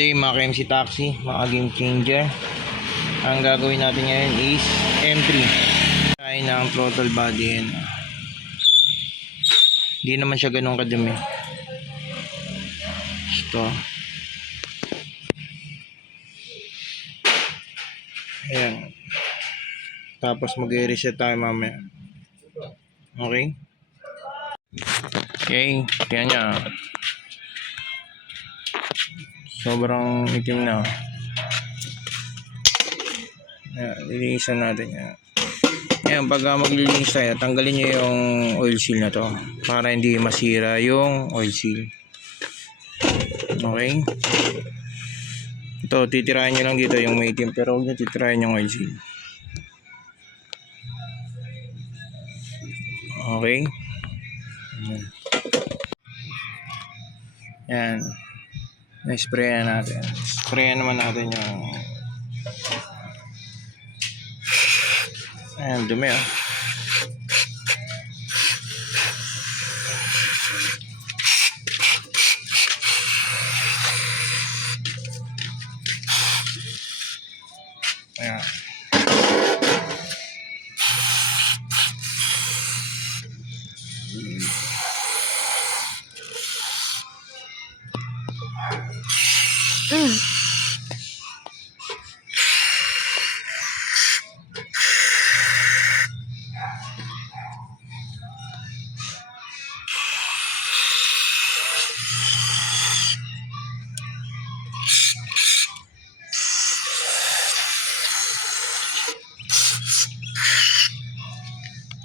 day mga KMC Taxi, mga game changer. Ang gagawin natin ngayon is M3 tayo ng throttle body yan. Hindi naman siya ganun kadumi. Ito. Ayan. Tapos mag-reset tayo mamaya. Okay? Okay, kaya niya. Sobrang itim na. Ayan, lilinisan natin yan. Ayan, pag maglilinis tayo, tanggalin nyo yung oil seal na to para hindi masira yung oil seal. Okay? Ito, titirahin nyo lang dito yung may itim, pero huwag nyo titirahin yung oil seal. Okay? Ayan. Na-sprayan natin. Sprayan naman natin yung ayan, dumi ah. Ayan.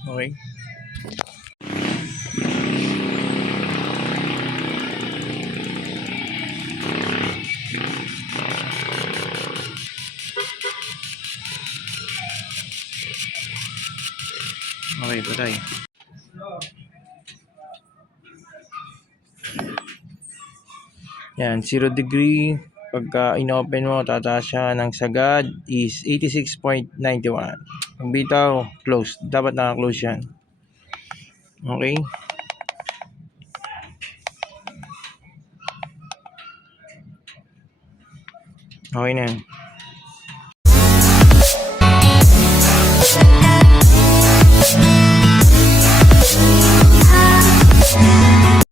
Okay. Okay, patay. Yan, 0 degree. Pagka inopen mo, tataas siya ng sagad is 86.91. Pag bitaw, close. Dapat naka-close yan. Okay? Okay na yan.